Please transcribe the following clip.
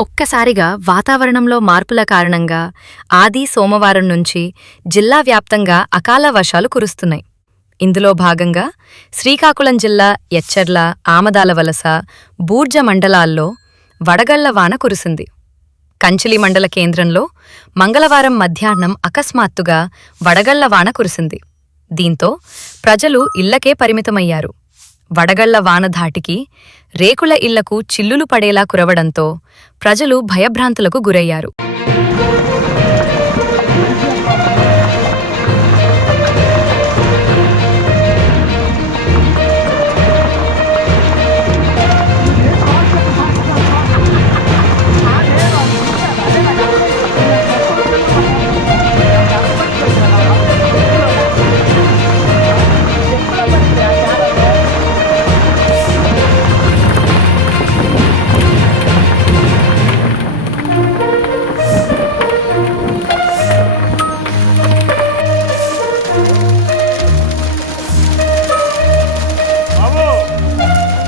ఒక్కసారిగా వాతావరణంలో మార్పుల కారణంగా ఆది సోమవారం నుంచి జిల్లా వ్యాప్తంగా అకాల వర్షాలు కురుస్తున్నాయి. ఇందులో భాగంగా శ్రీకాకుళం జిల్లా ఎచ్చెర్ల, ఆమదాల వలస, బూర్జ మండలాల్లో వడగళ్ల వాన కురిసింది. కంచిలి మండల కేంద్రంలో మంగళవారం మధ్యాహ్నం అకస్మాత్తుగా వడగళ్ల వాన కురిసింది. దీంతో ప్రజలు ఇళ్లకే పరిమితమయ్యారు. వడగళ్ల వాన ధాటికి రేకుల ఇళ్లకు చిల్లులు పడేలా కురవడంతో ప్రజలు భయభ్రాంతులకు గురయ్యారు.